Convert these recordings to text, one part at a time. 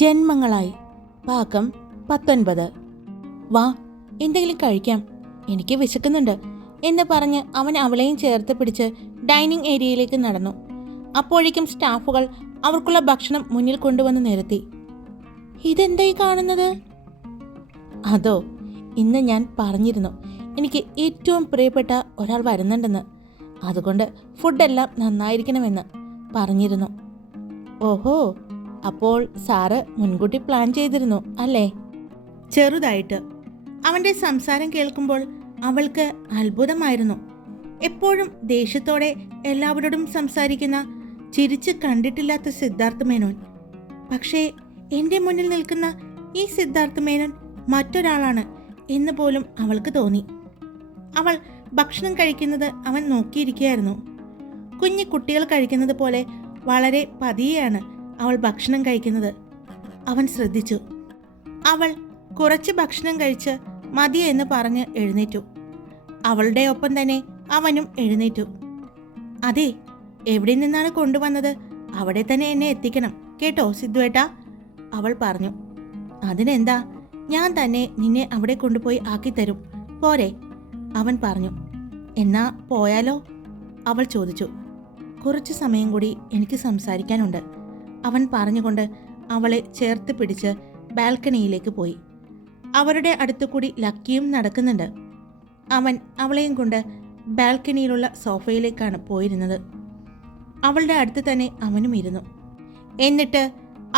ജന്മങ്ങളായി ഭാഗം 19. വാ, എന്തെങ്കിലും കഴിക്കാം, എനിക്ക് വിശക്കുന്നുണ്ട് എന്ന് പറഞ്ഞ് അവൻ അവളെയും ചേർത്ത് പിടിച്ച് ഡൈനിങ് ഏരിയയിലേക്ക് നടന്നു. അപ്പോഴേക്കും സ്റ്റാഫുകൾ അവർക്കുള്ള ഭക്ഷണം മുന്നിൽ കൊണ്ടുവന്ന് നിരത്തി. ഇതെന്തായി കാണുന്നത്? അതോ, ഇന്ന് ഞാൻ പറഞ്ഞിരുന്നു എനിക്ക് ഏറ്റവും പ്രിയപ്പെട്ട ഒരാൾ വരുന്നുണ്ടെന്ന്. അതുകൊണ്ട് ഫുഡെല്ലാം നന്നായിരിക്കണമെന്ന് പറഞ്ഞിരുന്നു. ഓഹോ, അപ്പോൾ സാറ് മുൻകൂട്ടി പ്ലാൻ ചെയ്തിരുന്നു അല്ലേ? ചെറുതായിട്ട്. അവൻ്റെ സംസാരം കേൾക്കുമ്പോൾ അവൾക്ക് അത്ഭുതമായിരുന്നു. എപ്പോഴും ദേഷ്യത്തോടെ എല്ലാവരോടും സംസാരിക്കുന്ന, ചിരിച്ച് കണ്ടിട്ടില്ലാത്ത സിദ്ധാർത്ഥ് മേനോൻ. പക്ഷേ എൻ്റെ മുന്നിൽ നിൽക്കുന്ന ഈ സിദ്ധാർത്ഥ് മേനോൻ മറ്റൊരാളാണ് എന്ന് പോലും അവൾക്ക് തോന്നി. അവൾ ഭക്ഷണം കഴിക്കുന്നത് അവൻ നോക്കിയിരിക്കുകയായിരുന്നു. കുഞ്ഞു കുട്ടികൾ കഴിക്കുന്നത് പോലെ വളരെ പതിയെയാണ് അവൾ ഭക്ഷണം കഴിക്കുന്നത്. അവൻ ശ്രദ്ധിച്ചു. അവൾ കുറച്ച് ഭക്ഷണം കഴിച്ച് മതി എന്ന് പറഞ്ഞ് എഴുന്നേറ്റു. അവളുടെ ഒപ്പം തന്നെ അവനും എഴുന്നേറ്റു. അതെ, എവിടെ നിന്നാണ് കൊണ്ടുവന്നത് അവിടെ തന്നെ എന്നെ എത്തിക്കണം കേട്ടോ സിദ്ധുവേട്ടാ, അവൾ പറഞ്ഞു. അതിനെന്താ, ഞാൻ തന്നെ നിന്നെ അവിടെ കൊണ്ടുപോയി ആക്കിത്തരും, പോരെ? അവൻ പറഞ്ഞു. എന്നാ പോയാലോ? അവൾ ചോദിച്ചു. കുറച്ച് സമയം കൂടി എനിക്ക് സംസാരിക്കാനുണ്ട്, അവൻ പറഞ്ഞുകൊണ്ട് അവളെ ചേർത്ത് പിടിച്ച് ബാൽക്കണിയിലേക്ക് പോയി. അവരുടെ അടുത്തുകൂടി ലക്കിയും നടക്കുന്നുണ്ട്. അവൻ അവളെയും കൊണ്ട് ബാൽക്കണിയിലുള്ള സോഫയിലേക്കാണ് പോയിരുന്നത്. അവളുടെ അടുത്ത് തന്നെ അവനും ഇരുന്നു. എന്നിട്ട്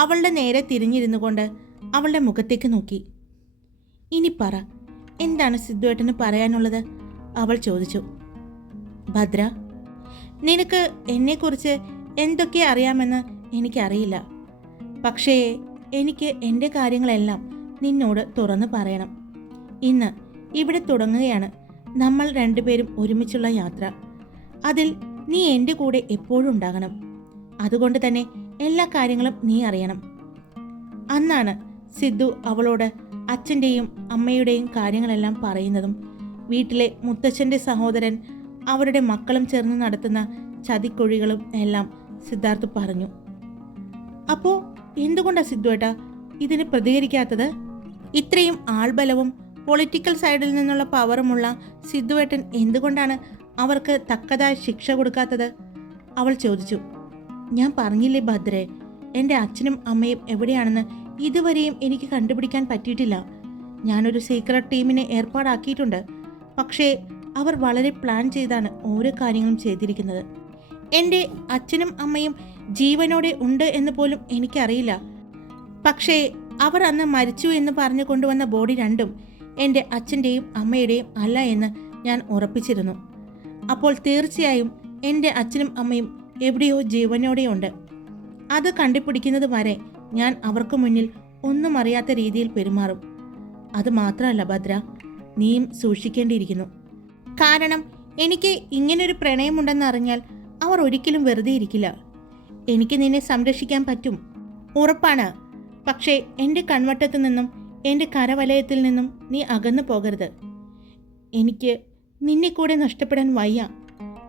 അവളുടെ നേരെ തിരിഞ്ഞിരുന്നു കൊണ്ട് അവളുടെ മുഖത്തേക്ക് നോക്കി. ഇനി പറ, എന്താണ് സിദ്ധുവേട്ടന് പറയാനുള്ളത്? അവൾ ചോദിച്ചു. ഭദ്ര, നിനക്ക് എന്നെക്കുറിച്ച് എന്തൊക്കെ അറിയാമെന്ന് എനിക്കറിയില്ല. പക്ഷേ എനിക്ക് എൻ്റെ കാര്യങ്ങളെല്ലാം നിന്നോട് തുറന്നു പറയണം. ഇന്ന് ഇവിടെ തുടങ്ങുകയാണ് നമ്മൾ രണ്ടുപേരും ഒരുമിച്ചുള്ള യാത്ര. അതിൽ നീ എൻ്റെ കൂടെ എപ്പോഴും ഉണ്ടാകണം. അതുകൊണ്ട് തന്നെ എല്ലാ കാര്യങ്ങളും നീ അറിയണം. അന്നാണ് സിദ്ധു അവളോട് അച്ഛൻ്റെയും അമ്മയുടെയും കാര്യങ്ങളെല്ലാം പറയുന്നതും വീട്ടിലെ മുത്തച്ഛൻ്റെ സഹോദരൻ അവരുടെ മക്കളും ചേർന്ന് നടത്തുന്ന ചതിക്കുഴികളും എല്ലാം സിദ്ധാർത്ഥ് പറഞ്ഞു. അപ്പോൾ എന്തുകൊണ്ടാണ് സിദ്ധുവേട്ടാ ഇതിന് പ്രതികരിക്കാത്തത്? ഇത്രയും ആൾബലവും പൊളിറ്റിക്കൽ സൈഡിൽ നിന്നുള്ള പവറുമുള്ള സിദ്ധുവേട്ടൻ എന്തുകൊണ്ടാണ് അവർക്ക് തക്കതായ ശിക്ഷ കൊടുക്കാത്തത്? അവൾ ചോദിച്ചു. ഞാൻ പറഞ്ഞില്ലേ ഭദ്രേ, എൻ്റെ അച്ഛനും അമ്മയും എവിടെയാണെന്ന് ഇതുവരെയും എനിക്ക് കണ്ടുപിടിക്കാൻ പറ്റിയിട്ടില്ല. ഞാനൊരു സീക്രട്ട് ടീമിനെ ഏർപ്പാടാക്കിയിട്ടുണ്ട്. പക്ഷേ അവർ വളരെ പ്ലാൻ ചെയ്താണ് ഓരോ കാര്യങ്ങളും ചെയ്തിരിക്കുന്നത്. എൻ്റെ അച്ഛനും അമ്മയും ജീവനോടെ ഉണ്ട് എന്ന് പോലും എനിക്കറിയില്ല. പക്ഷേ അവർ അന്ന് മരിച്ചു എന്ന് പറഞ്ഞു കൊണ്ടുവന്ന ബോഡി രണ്ടും എൻ്റെ അച്ഛൻ്റെയും അമ്മയുടെയും അല്ല എന്ന് ഞാൻ ഉറപ്പിച്ചിരുന്നു. അപ്പോൾ തീർച്ചയായും എൻ്റെ അച്ഛനും അമ്മയും എവിടെയോ ജീവനോടെയുണ്ട്. അത് കണ്ടുപിടിക്കുന്നത് വരെ ഞാൻ അവർക്ക് മുന്നിൽ ഒന്നും അറിയാത്ത രീതിയിൽ പെരുമാറും. അത് മാത്രമല്ല ഭദ്ര, നീയും സൂക്ഷിക്കേണ്ടിയിരിക്കുന്നു. കാരണം എനിക്ക് ഇങ്ങനൊരു പ്രണയമുണ്ടെന്ന് അറിഞ്ഞാൽ അവർ ഒരിക്കലും വെറുതെ ഇരിക്കില്ല. എനിക്ക് നിന്നെ സംരക്ഷിക്കാൻ പറ്റും, ഉറപ്പാണ്. പക്ഷേ എൻ്റെ കൺവട്ടത്തു നിന്നും എൻ്റെ കരവലയത്തിൽ നിന്നും നീ അകന്നു പോകരുത്. എനിക്ക് നിന്നെ കൂടെ നഷ്ടപ്പെടാൻ വയ്യ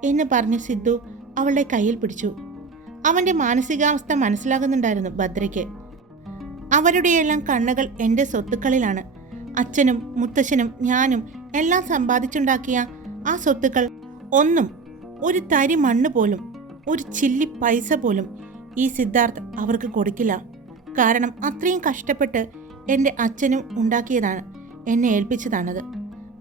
എന്ന് പറഞ്ഞ് സിദ്ധു അവളുടെ കയ്യിൽ പിടിച്ചു. അവൻ്റെ മാനസികാവസ്ഥ മനസ്സിലാകുന്നുണ്ടായിരുന്നു ഭദ്രയ്ക്ക്. അവരുടെയെല്ലാം കണ്ണുകൾ എൻ്റെ സ്വത്തുക്കളിലാണ്. അച്ഛനും മുത്തശ്ശനും ഞാനും എല്ലാം സമ്പാദിച്ചുണ്ടാക്കിയ ആ സ്വത്തുക്കൾ ഒന്നും, ഒരു തരി മണ്ണ് പോലും, ഒരു ചില്ലി പൈസ പോലും ഈ സിദ്ധാർത്ഥ് അവർക്ക് കൊടുക്കില്ല. കാരണം അത്രയും കഷ്ടപ്പെട്ട് എൻ്റെ അച്ഛനും ഉണ്ടാക്കിയതാണ്, എന്നെ ഏൽപ്പിച്ചതാണത്.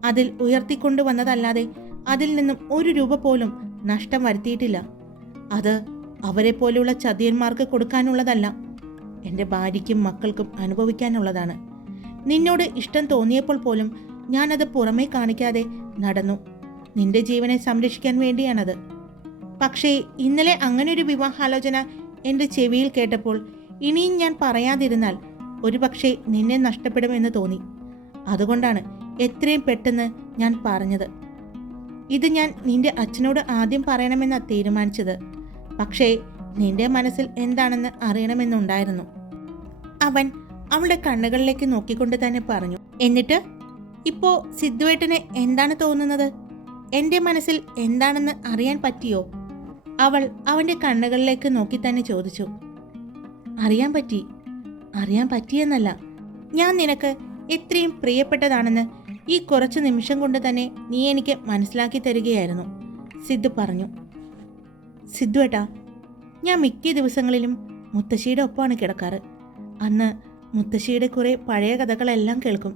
അതിൽ ഉയർത്തിക്കൊണ്ടുവന്നതല്ലാതെ അതിൽ നിന്നും ഒരു രൂപ പോലും നഷ്ടം വരുത്തിയിട്ടില്ല. അത് അവരെ പോലെയുള്ള ചതിയന്മാർക്ക് കൊടുക്കാനുള്ളതല്ല, എൻ്റെ ഭാര്യയ്ക്കും മക്കൾക്കും അനുഭവിക്കാനുള്ളതാണ്. നിന്നോട് ഇഷ്ടം തോന്നിയപ്പോൾ പോലും ഞാനത് പുറമേ കാണിക്കാതെ നടന്നു. നിന്റെ ജീവനെ സംരക്ഷിക്കാൻ വേണ്ടിയാണത്. പക്ഷേ ഇന്നലെ അങ്ങനെയൊരു വിവാഹാലോചന എൻ്റെ ചെവിയിൽ കേട്ടപ്പോൾ ഇനിയും ഞാൻ പറയാതിരുന്നാൽ ഒരുപക്ഷെ നിന്നെ നഷ്ടപ്പെടുമെന്ന് തോന്നി. അതുകൊണ്ടാണ് എത്രയും പെട്ടെന്ന് ഞാൻ പറഞ്ഞത്. ഇത് ഞാൻ നിന്റെ അച്ഛനോട് ആദ്യം പറയണമെന്നാണ് തീരുമാനിച്ചത്. പക്ഷേ നിന്റെ മനസ്സിൽ എന്താണെന്ന് അറിയണമെന്നുണ്ടായിരുന്നു. അവൻ അവളുടെ കണ്ണുകളിലേക്ക് നോക്കിക്കൊണ്ട് തന്നെ പറഞ്ഞു. എന്നിട്ട് ഇപ്പോൾ സിദ്ധുവേട്ടന് എന്താണ് തോന്നുന്നത്? എൻ്റെ മനസ്സിൽ എന്താണെന്ന് അറിയാൻ പറ്റിയോ? അവൾ അവൻ്റെ കണ്ണുകളിലേക്ക് നോക്കി തന്നെ ചോദിച്ചു. അറിയാൻ പറ്റി. അറിയാൻ പറ്റിയെന്നല്ല, ഞാൻ നിനക്ക് എത്രയും പ്രിയപ്പെട്ടതാണെന്ന് ഈ കുറച്ച് നിമിഷം കൊണ്ട് തന്നെ നീ എനിക്ക് മനസ്സിലാക്കി തരികയായിരുന്നു, സിദ്ധു പറഞ്ഞു. സിദ്ധു ഏട്ടാ, ഞാൻ മിക്ക ദിവസങ്ങളിലും മുത്തശ്ശിയുടെ ഒപ്പമാണ് കിടക്കാറ്. അന്ന് മുത്തശ്ശിയുടെ കുറേ പഴയ കഥകളെല്ലാം കേൾക്കും.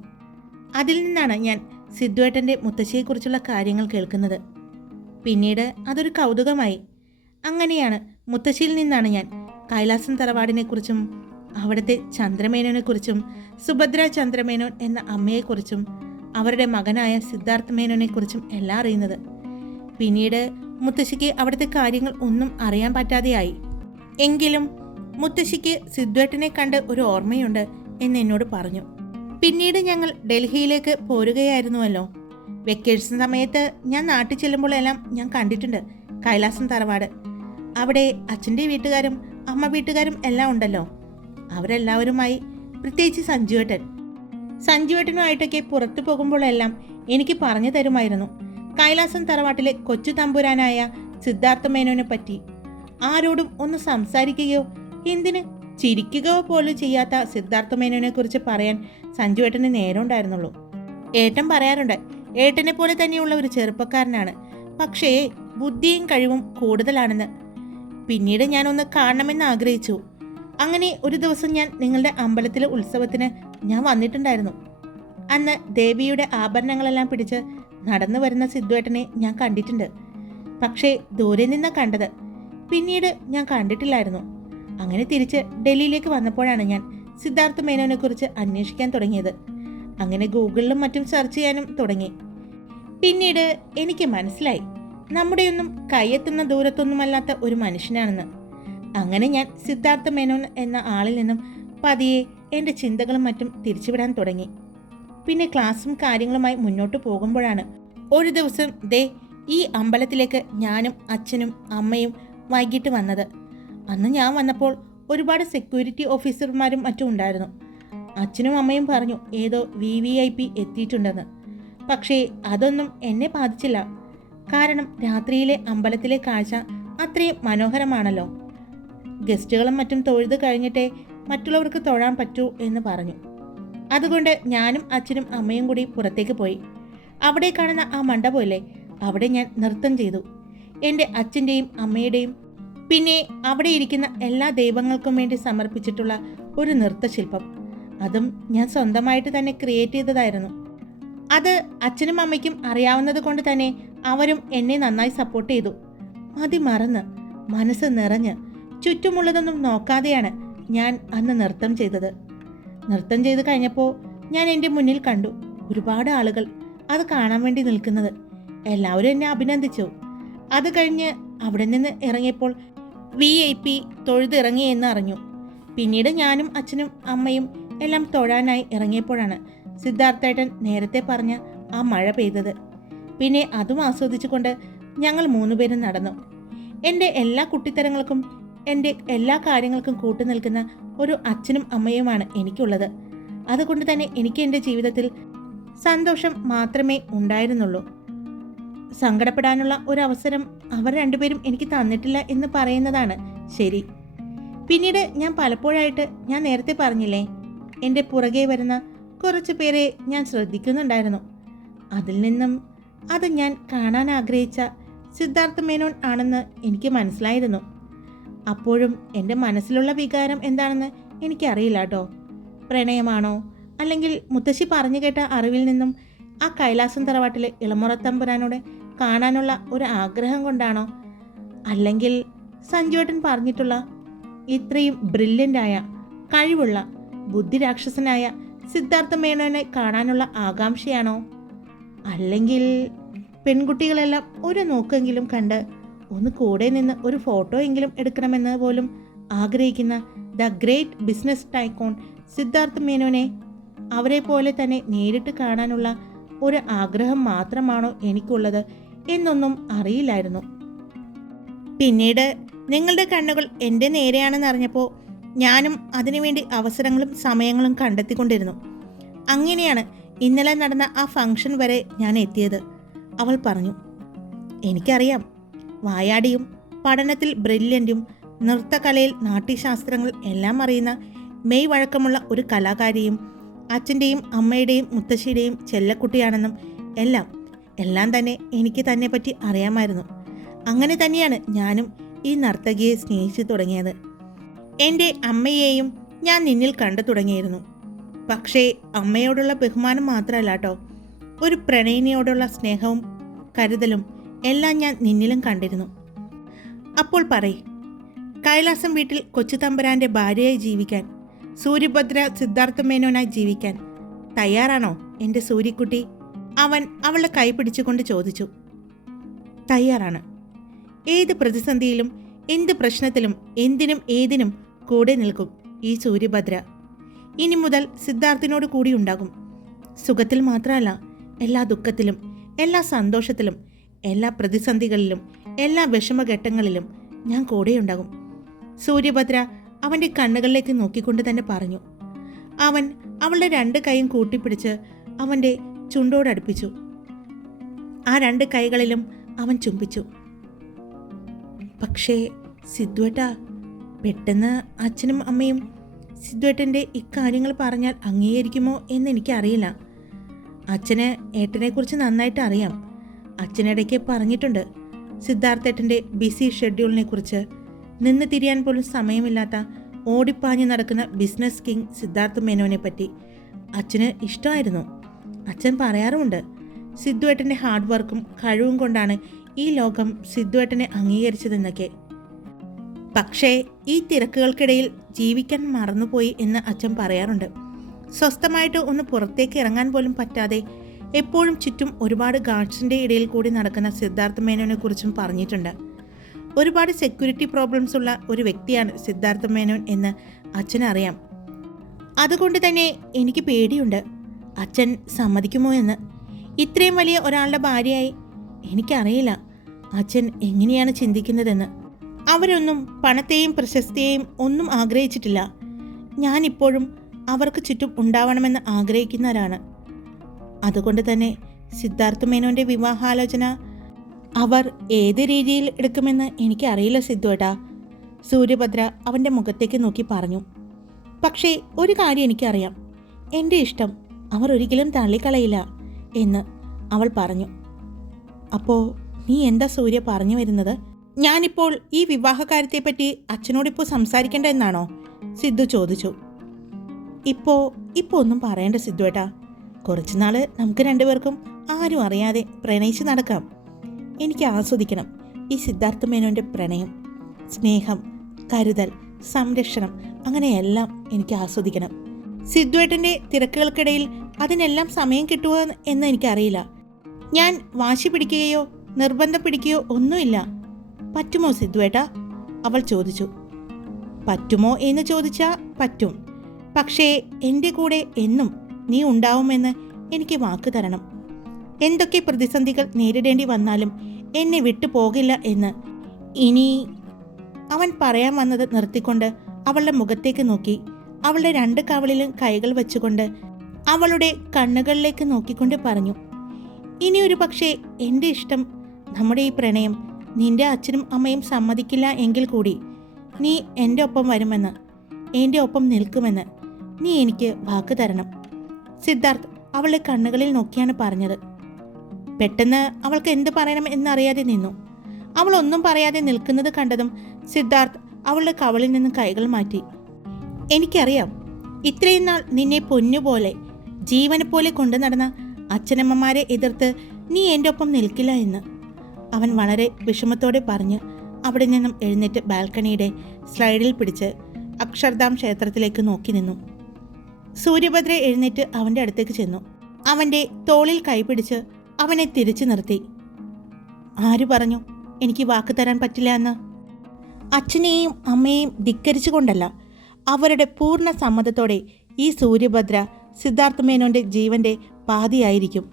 അതിൽ നിന്നാണ് ഞാൻ സിദ്ധുവേട്ടൻ്റെ മുത്തശ്ശിയെക്കുറിച്ചുള്ള കാര്യങ്ങൾ കേൾക്കുന്നത്. പിന്നീട് അതൊരു കൗതുകമായി. അങ്ങനെയാണ് മുത്തശ്ശിയിൽ നിന്നാണ് ഞാൻ കൈലാസം തറവാടിനെക്കുറിച്ചും അവിടുത്തെ ചന്ദ്രമേനോനെക്കുറിച്ചും സുഭദ്ര ചന്ദ്രമേനോൻ എന്ന അമ്മയെക്കുറിച്ചും അവരുടെ മകനായ സിദ്ധാർത്ഥ മേനോനെക്കുറിച്ചും എല്ലാം അറിയുന്നത്. പിന്നീട് മുത്തശ്ശിക്ക് അവിടുത്തെ കാര്യങ്ങൾ ഒന്നും അറിയാൻ പറ്റാതെയായി. എങ്കിലും മുത്തശ്ശിക്ക് സിദ്ധുവേട്ടനെ കണ്ട് ഒരു ഓർമ്മയുണ്ട് എന്ന് എന്നോട് പറഞ്ഞു. പിന്നീട് ഞങ്ങൾ ഡൽഹിയിലേക്ക് പോരുകയായിരുന്നുവല്ലോ. വെക്കേഷൻ സമയത്ത് ഞാൻ നാട്ടിൽ ചെല്ലുമ്പോഴെല്ലാം ഞാൻ കണ്ടിട്ടുണ്ട് കൈലാസം തറവാട്. അവിടെ അച്ഛൻ്റെ വീട്ടുകാരും അമ്മ വീട്ടുകാരും എല്ലാം ഉണ്ടല്ലോ. അവരെല്ലാവരുമായി, പ്രത്യേകിച്ച് സഞ്ജുവേട്ടനുമായിട്ടൊക്കെ പുറത്തു പോകുമ്പോഴെല്ലാം എനിക്ക് പറഞ്ഞു തരുമായിരുന്നു കൈലാസം തറവാട്ടിലെ കൊച്ചു തമ്പുരാനായ സിദ്ധാർത്ഥ മേനോനെ പറ്റി. ആരോടും ഒന്ന് സംസാരിക്കുകയോ എന്തിന് ചിരിക്കുകയോ പോലും ചെയ്യാത്ത സിദ്ധാർത്ഥ മേനോനെ കുറിച്ച് പറയാൻ സഞ്ജുവേട്ടന് നേരമുണ്ടായിരുന്നുള്ളൂ. ഏട്ടൻ പറയാറുണ്ട്, ഏട്ടനെ പോലെ തന്നെയുള്ള ഒരു ചെറുപ്പക്കാരനാണ്, പക്ഷേ ബുദ്ധിയും കഴിവും കൂടുതലാണെന്ന്. പിന്നീട് ഞാനൊന്ന് കാണണമെന്ന് ആഗ്രഹിച്ചു. അങ്ങനെ ഒരു ദിവസം ഞാൻ നിങ്ങളുടെ അമ്പലത്തിലെ ഉത്സവത്തിന് ഞാൻ വന്നിട്ടുണ്ടായിരുന്നു. അന്ന് ദേവിയുടെ ആഭരണങ്ങളെല്ലാം പിടിച്ച് നടന്നു വരുന്ന സിദ്ധുവേട്ടനെ ഞാൻ കണ്ടിട്ടുണ്ട്. പക്ഷേ ദൂരെ നിന്നാണ് കണ്ടത്. പിന്നീട് ഞാൻ കണ്ടിട്ടില്ലായിരുന്നു. അങ്ങനെ തിരിച്ച് ഡൽഹിയിലേക്ക് വന്നപ്പോഴാണ് ഞാൻ സിദ്ധാർത്ഥ മേനോനെക്കുറിച്ച് അന്വേഷിക്കാൻ തുടങ്ങിയത്. അങ്ങനെ ഗൂഗിളിലും മറ്റും സെർച്ച് ചെയ്യാനും തുടങ്ങി. പിന്നീട് എനിക്ക് മനസ്സിലായി നമ്മുടെയൊന്നും കൈയെത്തുന്ന ദൂരത്തൊന്നുമല്ലാത്ത ഒരു മനുഷ്യനാണെന്ന്. അങ്ങനെ ഞാൻ സിദ്ധാർത്ഥ മേനോൻ എന്ന ആളിൽ നിന്നും പതിയെ എൻ്റെ ചിന്തകളും മറ്റും തിരിച്ചുവിടാൻ തുടങ്ങി. പിന്നെ ക്ലാസ്സും കാര്യങ്ങളുമായി മുന്നോട്ട് പോകുമ്പോഴാണ് ഒരു ദിവസം ഈ അമ്പലത്തിലേക്ക് ഞാനും അച്ഛനും അമ്മയും വൈകിട്ട് വന്നത്. അന്ന് ഞാൻ വന്നപ്പോൾ ഒരുപാട് സെക്യൂരിറ്റി ഓഫീസർമാരും മറ്റും ഉണ്ടായിരുന്നു. അച്ഛനും അമ്മയും പറഞ്ഞു ഏതോ VVIP എത്തിയിട്ടുണ്ടെന്ന്. പക്ഷേ അതൊന്നും എന്നെ ബാധിച്ചില്ല. കാരണം രാത്രിയിലെ അമ്പലത്തിലെ കാഴ്ച അത്രയും മനോഹരമാണല്ലോ. ഗസ്റ്റുകളും മറ്റും തൊഴുത് കഴിഞ്ഞിട്ടേ മറ്റുള്ളവർക്ക് തൊഴാൻ പറ്റൂ എന്ന് പറഞ്ഞു. അതുകൊണ്ട് ഞാനും അച്ഛനും അമ്മയും കൂടി പുറത്തേക്ക് പോയി. അവിടെ കാണുന്ന ആ മണ്ഡപമില്ലേ, അവിടെ ഞാൻ നൃത്തം ചെയ്തു. എൻ്റെ അച്ഛൻ്റെയും അമ്മയുടെയും പിന്നെ അവിടെ ഇരിക്കുന്ന എല്ലാ ദൈവങ്ങൾക്കും വേണ്ടി സമർപ്പിച്ചിട്ടുള്ള ഒരു നൃത്തശില്പം. അതും ഞാൻ സ്വന്തമായിട്ട് തന്നെ ക്രിയേറ്റ് ചെയ്തതായിരുന്നു. അത് അച്ഛനും അമ്മയ്ക്കും അറിയാവുന്നത് കൊണ്ട് തന്നെ അവരും എന്നെ നന്നായി സപ്പോർട്ട് ചെയ്തു. മറന്ന് മനസ്സ് നിറഞ്ഞ് ചുറ്റുമുള്ളതൊന്നും നോക്കാതെയാണ് ഞാൻ അന്ന് നൃത്തം ചെയ്തത്. നൃത്തം ചെയ്ത് കഴിഞ്ഞപ്പോൾ ഞാൻ എൻ്റെ മുന്നിൽ കണ്ടു ഒരുപാട് ആളുകൾ അത് കാണാൻ വേണ്ടി നിൽക്കുന്നത്. എല്ലാവരും എന്നെ അഭിനന്ദിച്ചു. അത് കഴിഞ്ഞ് അവിടെ നിന്ന് ഇറങ്ങിയപ്പോൾ VIP തൊഴുതിറങ്ങി എന്ന് അറിഞ്ഞു. പിന്നീട് ഞാനും അച്ഛനും അമ്മയും എല്ലാം തൊഴാനായി ഇറങ്ങിയപ്പോഴാണ് സിദ്ധാർത്ഥേട്ടൻ നേരത്തെ പറഞ്ഞ ആ മഴ പെയ്തത്. പിന്നെ അതും ആസ്വദിച്ചുകൊണ്ട് ഞങ്ങൾ 3 പേരും നടന്നു. എൻ്റെ എല്ലാ കുട്ടിത്തരങ്ങൾക്കും എൻ്റെ എല്ലാ കാര്യങ്ങൾക്കും കൂട്ടുനിൽക്കുന്ന ഒരു അച്ഛനും അമ്മയുമാണ് എനിക്കുള്ളത്. അതുകൊണ്ട് തന്നെ എനിക്ക് എൻ്റെ ജീവിതത്തിൽ സന്തോഷം മാത്രമേ ഉണ്ടായിരുന്നുള്ളൂ. സങ്കടപ്പെടാനുള്ള ഒരു അവസരം അവർ രണ്ടുപേരും എനിക്ക് തന്നിട്ടില്ല എന്ന് പറയുന്നതാണ് ശരി. പിന്നീട് ഞാൻ പലപ്പോഴായിട്ട്, ഞാൻ നേരത്തെ പറഞ്ഞില്ലേ, എൻ്റെ പുറകെ വരുന്ന കുറച്ച് പേരെ ഞാൻ ശ്രദ്ധിക്കുന്നുണ്ടായിരുന്നു. അതിൽ നിന്നും അത് ഞാൻ കാണാൻ ആഗ്രഹിച്ച സിദ്ധാർത്ഥ മേനോൻ ആണെന്ന് എനിക്ക് മനസ്സിലായിരുന്നു. അപ്പോഴും എൻ്റെ മനസ്സിലുള്ള വികാരം എന്താണെന്ന് എനിക്കറിയില്ല കേട്ടോ. പ്രണയമാണോ, അല്ലെങ്കിൽ മുത്തശ്ശി പറഞ്ഞു കേട്ട അറിവിൽ നിന്നും ആ കൈലാസം തറവാട്ടിലെ ഇളമുറത്തമ്പുരാനോട് കാണാനുള്ള ഒരു ആഗ്രഹം കൊണ്ടാണോ, അല്ലെങ്കിൽ സഞ്ജുവേട്ടൻ പറഞ്ഞിട്ടുള്ള ഇത്രയും ബ്രില്യൻ്റായ, കഴിവുള്ള, ബുദ്ധിരാക്ഷസനായ സിദ്ധാർത്ഥ മേനോനെ കാണാനുള്ള ആകാംക്ഷയാണോ, അല്ലെങ്കിൽ പെൺകുട്ടികളെല്ലാം ഒരു നോക്കെങ്കിലും കണ്ട് ഒന്ന് കൂടെ നിന്ന് ഒരു ഫോട്ടോ എങ്കിലും എടുക്കണമെന്ന് പോലും ആഗ്രഹിക്കുന്ന the great business tycoon Siddharth മേനോനെ അവരെ പോലെ തന്നെ നേരിട്ട് കാണാനുള്ള ഒരു ആഗ്രഹം മാത്രമാണോ എനിക്കുള്ളത് എന്നൊന്നും അറിയില്ലായിരുന്നു. പിന്നീട് നിങ്ങളുടെ കണ്ണുകൾ എൻ്റെ നേരെയാണെന്ന് അറിഞ്ഞപ്പോൾ ഞാനും അതിനുവേണ്ടി അവസരങ്ങളും സമയങ്ങളും കണ്ടെത്തിക്കൊണ്ടിരുന്നു. അങ്ങനെയാണ് ഇന്നലെ നടന്ന ആ ഫംഗ്ഷൻ വരെ ഞാൻ എത്തിയത്, അവൾ പറഞ്ഞു. എനിക്കറിയാം, വായാടിയും പഠനത്തിൽ ബ്രില്യൻറ്റും നൃത്തകലയിൽ നാട്യശാസ്ത്രങ്ങൾ എല്ലാം അറിയുന്ന മെയ് വഴക്കമുള്ള ഒരു കലാകാരിയും അച്ഛൻ്റെയും അമ്മയുടെയും മുത്തശ്ശിയുടെയും ചെല്ലക്കുട്ടിയാണെന്നും എല്ലാം തന്നെ എനിക്ക് തന്നെ പറ്റി അറിയാമായിരുന്നു. അങ്ങനെ തന്നെയാണ് ഞാനും ഈ നർത്തകിയെ സ്നേഹിച്ചു തുടങ്ങിയത്. എൻ്റെ അമ്മയെയും ഞാൻ നിന്നിൽ കണ്ടു തുടങ്ങിയിരുന്നു. പക്ഷേ അമ്മയോടുള്ള ബഹുമാനം മാത്രമല്ല കേട്ടോ, ഒരു പ്രണയിനിയോടുള്ള സ്നേഹവും കരുതലും എല്ലാം ഞാൻ നിന്നിലും കണ്ടിരുന്നു. അപ്പോൾ പറയ്, കൈലാസം വീട്ടിൽ കൊച്ചുതമ്പുരാൻ്റെ ഭാര്യയായി ജീവിക്കാൻ, സൂര്യഭദ്ര സിദ്ധാർത്ഥ മേനോനായി ജീവിക്കാൻ തയ്യാറാണോ എൻ്റെ സൂര്യക്കുട്ടി? അവൻ അവളുടെ കൈ പിടിച്ചുകൊണ്ട് ചോദിച്ചു. തയ്യാറാണ്. ഏത് പ്രതിസന്ധിയിലും എന്ത് പ്രശ്നത്തിലും എന്തിനും ഏതിനും കൂടെ നിൽക്കും ഈ സൂര്യഭദ്ര. ഇനി മുതൽ സിദ്ധാർത്ഥിനോട് കൂടി ഉണ്ടാകും. സുഖത്തിൽ മാത്രമല്ല, എല്ലാ ദുഃഖത്തിലും, എല്ലാ സന്തോഷത്തിലും, എല്ലാ പ്രതിസന്ധികളിലും, എല്ലാ വിഷമഘട്ടങ്ങളിലും ഞാൻ കൂടെയുണ്ടാകും. സൂര്യഭദ്ര അവൻ്റെ കണ്ണുകളിലേക്ക് നോക്കിക്കൊണ്ട് തന്നെ പറഞ്ഞു. അവൻ അവളുടെ 2 കൈയും കൂട്ടിപ്പിടിച്ച് അവൻ്റെ ചുണ്ടോടടുപ്പിച്ചു. ആ 2 കൈകളിലും അവൻ ചുംബിച്ചു. പക്ഷേ സിദ്ധുവേട്ട, പെട്ടെന്ന് അച്ഛനും അമ്മയും സിദ്ധുവേട്ടൻ്റെ ഇക്കാര്യങ്ങൾ പറഞ്ഞാൽ അംഗീകരിക്കുമോ എന്നെനിക്കറിയില്ല. അച്ഛന് ഏട്ടനെക്കുറിച്ച് നന്നായിട്ട് അറിയാം. അച്ഛനിടയ്ക്ക് പറഞ്ഞിട്ടുണ്ട് സിദ്ധാർത്ഥേട്ടൻ്റെ ബിസി ഷെഡ്യൂളിനെ കുറിച്ച്. നിന്ന് തിരിയാൻ പോലും സമയമില്ലാത്ത ഓടിപ്പാഞ്ഞ് നടക്കുന്ന ബിസിനസ് കിങ് സിദ്ധാർത്ഥ മേനോനെ പറ്റി അച്ഛന് ഇഷ്ടമായിരുന്നു. അച്ഛൻ പറയാറുമുണ്ട്, സിദ്ധുവേട്ടൻ്റെ ഹാർഡ് വർക്കും കഴിവും കൊണ്ടാണ് ഈ ലോകം സിദ്ധുവേട്ടനെ അംഗീകരിച്ചതെന്നൊക്കെ. പക്ഷേ ഈ തിരക്കുകൾക്കിടയിൽ ജീവിക്കാൻ മറന്നുപോയി എന്ന് അച്ഛൻ പറയാറുണ്ട്. സ്വസ്ഥമായിട്ട് ഒന്ന് പുറത്തേക്ക് ഇറങ്ങാൻ പോലും പറ്റാതെ എപ്പോഴും ചുറ്റും ഒരുപാട് ഗാർഡ്സിൻ്റെ ഇടയിൽ കൂടി നടക്കുന്ന സിദ്ധാർത്ഥ മേനോനെ കുറിച്ചും പറഞ്ഞിട്ടുണ്ട്. ഒരുപാട് സെക്യൂരിറ്റി പ്രോബ്ലംസ് ഉള്ള ഒരു വ്യക്തിയാണ് സിദ്ധാർത്ഥ മേനോൻ എന്ന് അച്ഛനറിയാം. അതുകൊണ്ട് തന്നെ എനിക്ക് പേടിയുണ്ട് അച്ഛൻ സമ്മതിക്കുമോ എന്ന്. ഇത്രയും വലിയ ഒരാളുടെ ഭാര്യയായി എനിക്കറിയില്ല അച്ഛൻ എങ്ങനെയാണ് ചിന്തിക്കുന്നതെന്ന്. അവരൊന്നും പണത്തെയും പ്രശസ്തിയെയും ഒന്നും ആഗ്രഹിച്ചിട്ടില്ല. ഞാനിപ്പോഴും അവർക്ക് ചുറ്റും ഉണ്ടാവണമെന്ന് ആഗ്രഹിക്കുന്നവരാണ്. അതുകൊണ്ട് തന്നെ സിദ്ധാർത്ഥ മേനോൻ്റെ വിവാഹാലോചന അവർ ഏത് രീതിയിൽ എടുക്കുമെന്ന് എനിക്കറിയില്ല സിദ്ധുവേട്ടാ, സൂര്യഭദ്ര അവൻ്റെ മുഖത്തേക്ക് നോക്കി പറഞ്ഞു. പക്ഷേ ഒരു കാര്യം എനിക്കറിയാം, എൻ്റെ ഇഷ്ടം അവർ ഒരിക്കലും തള്ളിക്കളയില്ല എന്ന് അവൾ പറഞ്ഞു. അപ്പോൾ നീ എന്താ സൂര്യ പറഞ്ഞു വരുന്നത്? ഞാനിപ്പോൾ ഈ വിവാഹകാര്യത്തെപ്പറ്റി അച്ഛനോടിപ്പോൾ സംസാരിക്കേണ്ട എന്നാണോ? സിദ്ധു ചോദിച്ചു. ഇപ്പോൾ ഒന്നും പറയേണ്ട സിദ്ധുവേട്ടാ. കുറച്ചുനാൾ നമുക്ക് 2 പേർക്കും ആരും അറിയാതെ പ്രണയിച്ച് നടക്കാം. എനിക്ക് ആസ്വദിക്കണം ഈ സിദ്ധാർത്ഥ മേനോൻ്റെ പ്രണയം, സ്നേഹം, കരുതൽ, സംരക്ഷണം, അങ്ങനെയെല്ലാം എനിക്ക് ആസ്വദിക്കണം. സിദ്ധുവേട്ടൻ്റെ തിരക്കുകൾക്കിടയിൽ അതിനെല്ലാം സമയം കിട്ടുമോ എന്ന് എനിക്കറിയില്ല. ഞാൻ വാശി പിടിക്കുകയോ നിർബന്ധം പിടിക്കുകയോ ഒന്നുമില്ല. പറ്റുമോ സിദ്ധുവേട്ടാ? അവൾ ചോദിച്ചു. പറ്റുമോ എന്ന് ചോദിച്ചാൽ പറ്റും. പക്ഷേ എൻ്റെ കൂടെ എന്നും നീ ഉണ്ടാവുമെന്ന് എനിക്ക് വാക്ക് തരണം. എന്തൊക്കെ പ്രതിസന്ധികൾ നേരിടേണ്ടി വന്നാലും എന്നെ വിട്ടു പോകില്ല എന്ന്. ഇനി അവൻ പറയാൻ വന്നത് നിർത്തിക്കൊണ്ട് അവളുടെ മുഖത്തേക്ക് നോക്കി അവളുടെ 2 കവളിലും കൈകൾ വെച്ചുകൊണ്ട് അവളുടെ കണ്ണുകളിലേക്ക് നോക്കിക്കൊണ്ട് പറഞ്ഞു. ഇനിയൊരു പക്ഷേ എൻ്റെ ഇഷ്ടം, നമ്മുടെ ഈ പ്രണയം നിന്റെ അച്ഛനും അമ്മയും സമ്മതിക്കില്ല എങ്കിൽ കൂടി നീ എൻ്റെ ഒപ്പം വരുമെന്ന്, എൻ്റെ ഒപ്പം നിൽക്കുമെന്ന് നീ എനിക്ക് വാക്ക് തരണം. സിദ്ധാർത്ഥ് അവളുടെ കണ്ണുകളിൽ നോക്കിയാണ് പറഞ്ഞത്. പെട്ടെന്ന് അവൾക്ക് എന്ത് പറയണം എന്നറിയാതെ നിന്നു. അവൾ ഒന്നും പറയാതെ നിൽക്കുന്നത് കണ്ടതും സിദ്ധാർത്ഥ് അവളുടെ കവളിൽ നിന്ന് കൈകൾ മാറ്റി. എനിക്കറിയാം, ഇത്രയും നാൾ നിന്നെ പൊന്നുപോലെ ജീവനെ പോലെ കൊണ്ടു നടന്ന അച്ഛനമ്മമാരെ എതിർത്ത് നീ എൻ്റെ ഒപ്പം നിൽക്കില്ല എന്ന് അവൻ വളരെ വിഷമത്തോടെ പറഞ്ഞ് അവിടെ നിന്നും എഴുന്നേറ്റ് ബാൽക്കണിയുടെ സ്ലൈഡിൽ പിടിച്ച് അക്ഷർധാം ക്ഷേത്രത്തിലേക്ക് നോക്കി നിന്നു. സൂര്യഭദ്ര എഴുന്നേറ്റ് അവൻ്റെ അടുത്തേക്ക് ചെന്നു. അവൻ്റെ തോളിൽ കൈപിടിച്ച് അവനെ തിരിച്ചു നിർത്തി. ആര് പറഞ്ഞു എനിക്ക് വാക്ക് തരാൻ പറ്റില്ല എന്ന്? അച്ഛനെയും അമ്മയെയും ധിക്കരിച്ചുകൊണ്ടല്ല, അവരുടെ പൂർണ്ണ സമ്മതത്തോടെ ഈ സൂര്യഭദ്ര സിദ്ധാർത്ഥ മേനോൻ്റെ ജീവൻ്റെ പാതിയായിരിക്കും.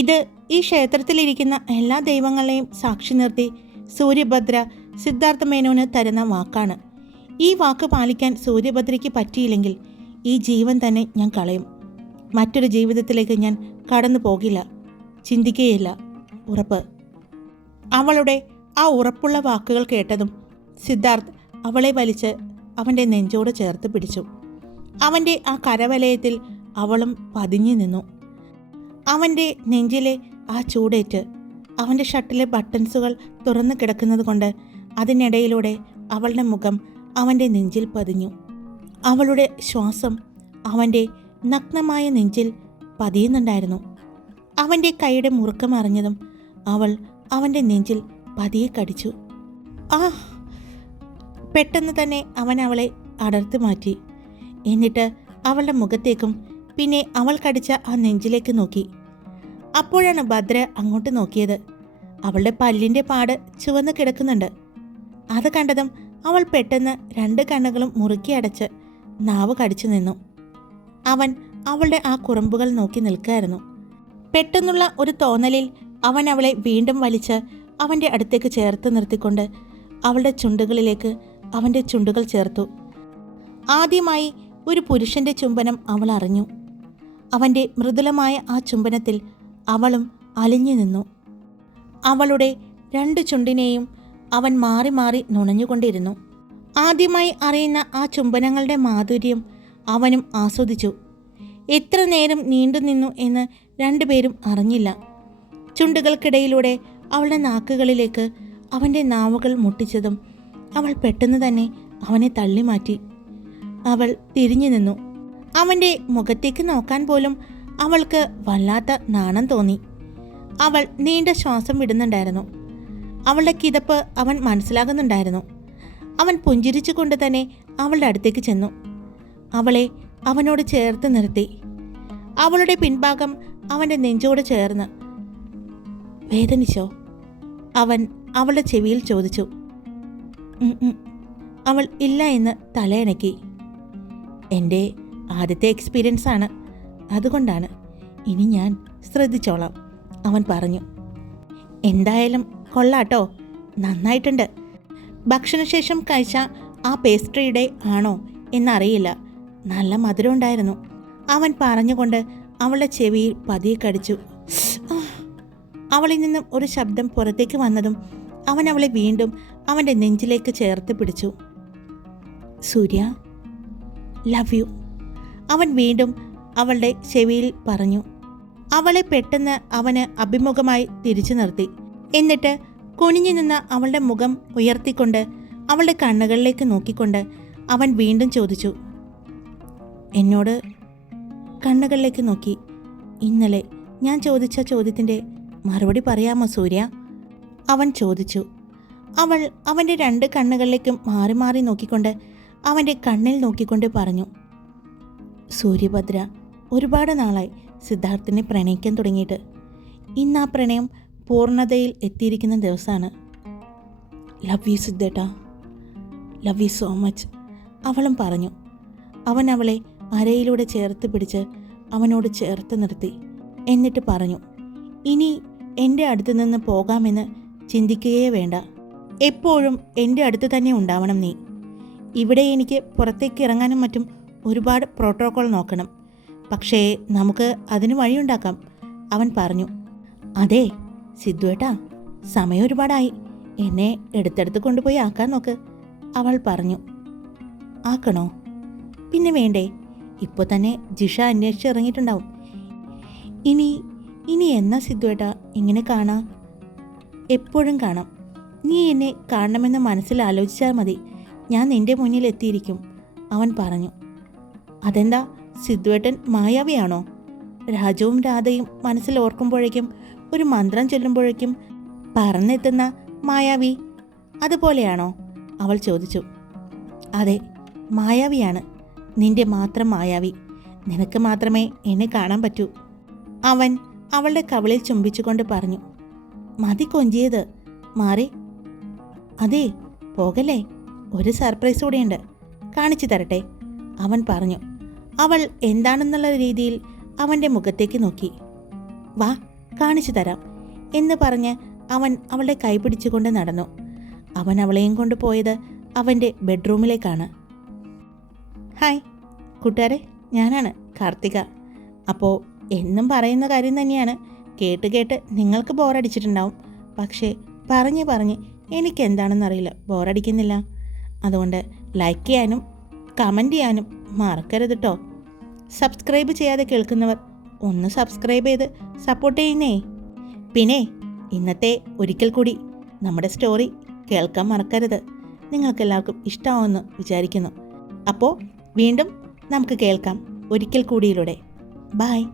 ഇത് ഈ ക്ഷേത്രത്തിലിരിക്കുന്ന എല്ലാ ദൈവങ്ങളെയും സാക്ഷി നിർത്തി സൂര്യഭദ്ര സിദ്ധാർത്ഥ മേനോന് തരുന്ന വാക്കാണ്. ഈ വാക്ക് പാലിക്കാൻ സൂര്യഭദ്രയ്ക്ക് പറ്റിയില്ലെങ്കിൽ ഈ ജീവൻ തന്നെ ഞാൻ കളയും. മറ്റൊരു ജീവിതത്തിലേക്ക് ഞാൻ കടന്നു പോകില്ല, ചിന്തിക്കുകയില്ല, ഉറപ്പ്. അവളുടെ ആ ഉറപ്പുള്ള വാക്കുകൾ കേട്ടതും സിദ്ധാർത്ഥ് അവളെ വലിച്ച് അവൻ്റെ നെഞ്ചോട് ചേർത്ത് പിടിച്ചു. അവൻ്റെ ആ കരവലയത്തിൽ അവളും പതിഞ്ഞു നിന്നു. അവൻ്റെ നെഞ്ചിലെ ആ ചൂടേറ്റ് അവൻ്റെ ഷർട്ടിലെ ബട്ടൺസുകൾ തുറന്നു കിടക്കുന്നത് കൊണ്ട് അതിനിടയിലൂടെ അവളുടെ മുഖം അവൻ്റെ നെഞ്ചിൽ പതിഞ്ഞു. അവളുടെ ശ്വാസം അവൻ്റെ നഗ്നമായ നെഞ്ചിൽ പതിയുന്നുണ്ടായിരുന്നു. അവൻ്റെ കൈയുടെ മുറുക്കം അറിഞ്ഞതും അവൾ അവൻ്റെ നെഞ്ചിൽ പതിയെ കടിച്ചു. ആ പെട്ടെന്ന് തന്നെ അവൻ അവളെ അടർത്തി മാറ്റി. എന്നിട്ട് അവളുടെ മുഖത്തേക്കും പിന്നെ അവൾ കടിച്ച ആ നെഞ്ചിലേക്ക് നോക്കി. അപ്പോഴാണ് ഭദ്ര അങ്ങോട്ട് നോക്കിയത്. അവളുടെ പല്ലിൻ്റെ പാട് ചുവന്ന് കിടക്കുന്നുണ്ട്. അത് കണ്ടതും അവൾ പെട്ടെന്ന് 2 കണ്ണുകളും മുറുക്കി അടച്ച് നാവ് കടിച്ചു നിന്നു. അവൻ അവളുടെ ആ കുറുമ്പുകൾ നോക്കി നിൽക്കായിരുന്നു. പെട്ടെന്നുള്ള ഒരു തോന്നലിൽ അവൻ അവളെ വീണ്ടും വലിച്ച് അവൻ്റെ അടുത്തേക്ക് ചേർത്ത് നിർത്തിക്കൊണ്ട് അവളുടെ ചുണ്ടുകളിലേക്ക് അവൻ്റെ ചുണ്ടുകൾ ചേർത്തു. ആദ്യമായി ഒരു പുരുഷൻ്റെ ചുംബനം അവൾ അറിഞ്ഞു. അവൻ്റെ മൃദുലമായ ആ ചുംബനത്തിൽ അവളും അലിഞ്ഞു നിന്നു. അവളുടെ 2 ചുണ്ടിനെയും അവൻ മാറി മാറി നുണഞ്ഞുകൊണ്ടിരുന്നു. ആദ്യമായി അറിയുന്ന ആ ചുംബനങ്ങളുടെ മാധുര്യം അവനും ആസ്വദിച്ചു. എത്ര നേരം നീണ്ടുനിന്നു എന്ന് 2 പേരും അറിഞ്ഞില്ല. ചുണ്ടുകൾക്കിടയിലൂടെ അവളുടെ നാക്കുകളിലേക്ക് അവൻ്റെ നാവുകൾ മുട്ടിച്ചതും അവൾ പെട്ടെന്ന് തന്നെ അവനെ തള്ളിമാറ്റി. അവൾ തിരിഞ്ഞു നിന്നു. അവൻ്റെ മുഖത്തേക്ക് നോക്കാൻ പോലും അവൾക്ക് വല്ലാത്ത നാണം തോന്നി. അവൾ നീണ്ട ശ്വാസം വിടുന്നുണ്ടായിരുന്നു. അവളുടെ കിതപ്പ് അവൻ മനസ്സിലാകുന്നുണ്ടായിരുന്നു. അവൻ പുഞ്ചിരിച്ചുകൊണ്ട് തന്നെ അവളുടെ അടുത്തേക്ക് ചെന്നു. അവളെ അവനോട് ചേർത്ത് നിർത്തി. അവളുടെ പിൻഭാഗം അവൻ്റെ നെഞ്ചോട് ചേർന്ന്. വേദനിച്ചോ? അവൻ അവളുടെ ചെവിയിൽ ചോദിച്ചു. അവൾ ഇല്ല എന്ന് തലയണക്കി. എൻ്റെ ആദ്യത്തെ എക്സ്പീരിയൻസ് ആണ്, അതുകൊണ്ടാണ്. ഇനി ഞാൻ ശ്രദ്ധിച്ചോളാം, അവൻ പറഞ്ഞു. എന്തായാലും കൊള്ളാട്ടോ, നന്നായിട്ടുണ്ട്. ഭക്ഷണശേഷം കഴിച്ച ആ പേസ്ട്രിയുടെ ആണോ എന്നറിയില്ല, നല്ല മധുരം ഉണ്ടായിരുന്നു, അവൻ പറഞ്ഞുകൊണ്ട് അവളുടെ ചെവിയിൽ പതിയെ കടിച്ചു. അവളിൽ നിന്നും ഒരു ശബ്ദം പുറത്തേക്ക് വന്നതും അവൻ അവളെ വീണ്ടും അവൻ്റെ നെഞ്ചിലേക്ക് ചേർത്ത് പിടിച്ചു. സൂര്യ, ലവ് യു, അവൻ വീണ്ടും അവളുടെ ചെവിയിൽ പറഞ്ഞു. അവളെ പെട്ടെന്ന് അവന് അഭിമുഖമായി തിരിച്ചു നിർത്തി. എന്നിട്ട് കുനിഞ്ഞു നിന്ന അവളുടെ മുഖം ഉയർത്തിക്കൊണ്ട് അവളുടെ കണ്ണുകളിലേക്ക് നോക്കിക്കൊണ്ട് അവൻ വീണ്ടും ചോദിച്ചു. എന്നോട് കണ്ണുകളിലേക്ക് നോക്കി ഇന്നലെ ഞാൻ ചോദിച്ച ചോദ്യത്തിൻ്റെ മറുപടി പറയാമോ സൂര്യ? അവൻ ചോദിച്ചു. അവൾ അവൻ്റെ 2 കണ്ണുകളിലേക്കും മാറി മാറി നോക്കിക്കൊണ്ട് അവൻ്റെ കണ്ണിൽ നോക്കിക്കൊണ്ട് പറഞ്ഞു. സൂര്യഭദ്ര, ഒരുപാട് നാളായി സിദ്ധാർത്ഥിനെ പ്രണയിക്കാൻ തുടങ്ങിയിട്ട്. ഇന്ന് ആ പ്രണയം പൂർണ്ണതയിൽ എത്തിയിരിക്കുന്ന ദിവസമാണ്. ലവ് യു സിദ്ധേട്ടാ, ലവ് യു സോ മച്ച്, അവളും പറഞ്ഞു. അവൻ അവളെ അരയിലൂടെ ചേർത്ത് പിടിച്ച് അവനോട് ചേർത്ത് നിർത്തി. എന്നിട്ട് പറഞ്ഞു, ഇനി എൻ്റെ അടുത്ത് നിന്ന് പോകാമെന്ന് ചിന്തിക്കുകയേ വേണ്ട. എപ്പോഴും എൻ്റെ അടുത്ത് തന്നെ ഉണ്ടാവണം നീ. ഇവിടെ എനിക്ക് പുറത്തേക്ക് ഇറങ്ങാനും മറ്റും ഒരുപാട് പ്രോട്ടോകോൾ നോക്കണം. പക്ഷേ നമുക്ക് അതിന് വഴിയുണ്ടാക്കാം, അവൻ പറഞ്ഞു. അതെ സിദ്ധുവേട്ടാ, സമയം ഒരുപാടായി, എന്നെ എടുത്തെടുത്ത് കൊണ്ടുപോയി ആക്കാൻ നോക്ക്, അവൾ പറഞ്ഞു. ആക്കണോ? പിന്നെ വേണ്ടേ, ഇപ്പോൾ തന്നെ ജിഷ അന്വേഷിച്ച് ഇറങ്ങിയിട്ടുണ്ടാവും. ഇനി എന്നാ സിദ്ധുവേട്ടാ ഇങ്ങനെ കാണാം? എപ്പോഴും കാണാം. നീ എന്നെ കാണണമെന്ന് മനസ്സിൽ ആലോചിച്ചാൽ മതി, ഞാൻ നിൻ്റെ മുന്നിൽ എത്തിയിരിക്കും, അവൻ പറഞ്ഞു. അതെന്താ, സിദ്ധുവേട്ടൻ മായാവിയാണോ? രാജവും രാധയും മനസ്സിൽ ഓർക്കുമ്പോഴേക്കും ഒരു മന്ത്രം ചൊല്ലുമ്പോഴേക്കും പറന്നെത്തുന്ന മായാവി, അതുപോലെയാണോ? അവൾ ചോദിച്ചു. അതെ, മായാവിയാണ്, നിന്റെ മാത്രം മായാവി. നിനക്ക് മാത്രമേ എന്നെ കാണാൻ പറ്റൂ, അവൻ അവളുടെ കവിളിൽ ചുംബിച്ചുകൊണ്ട് പറഞ്ഞു. മതി കൊഞ്ചിയത്, മാറി. അതെ പോകല്ലേ, ഒരു സർപ്രൈസ് കൂടെയുണ്ട്, കാണിച്ചു തരട്ടെ, അവൻ പറഞ്ഞു. അവൾ എന്താണെന്നുള്ള രീതിയിൽ അവൻ്റെ മുഖത്തേക്ക് നോക്കി. വാ കാണിച്ചു തരാം എന്ന് പറഞ്ഞ് അവൻ അവളുടെ കൈ പിടിച്ചുകൊണ്ട് നടന്നു. അവൻ അവളെയും കൊണ്ട് പോയത് അവൻ്റെ ബെഡ്റൂമിലേക്കാണ്. ഹായ് കൂട്ടുകാരെ, ഞാനാണ് കാർത്തിക. അപ്പോൾ എന്നും പറയുന്ന കാര്യം തന്നെയാണ്, കേട്ട് കേട്ട് നിങ്ങൾക്ക് ബോറടിച്ചിട്ടുണ്ടാവും. പക്ഷേ പറഞ്ഞ് എനിക്കെന്താണെന്നറിയില്ല, ബോറടിക്കുന്നില്ല. അതുകൊണ്ട് ലൈക്ക് ചെയ്യാനും കമൻറ്റ് ചെയ്യാനും മറക്കരുത് കേട്ടോ. സബ്സ്ക്രൈബ് ചെയ്യാതെ കേൾക്കുന്നവർ ഒന്ന് സബ്സ്ക്രൈബ് ചെയ്ത് സപ്പോർട്ട് ചെയ്യുന്നേ. പിന്നെ ഇന്നത്തെ ഒരിക്കൽ കൂടി നമ്മുടെ സ്റ്റോറി കേൾക്കാൻ മറക്കരുത്. നിങ്ങൾക്കെല്ലാവർക്കും ഇഷ്ടമാവുമെന്ന് വിചാരിക്കുന്നു. അപ്പോൾ വീണ്ടും നമുക്ക് കേൾക്കാം ഒരിക്കൽ കൂടിയിലൂടെ. ബൈ.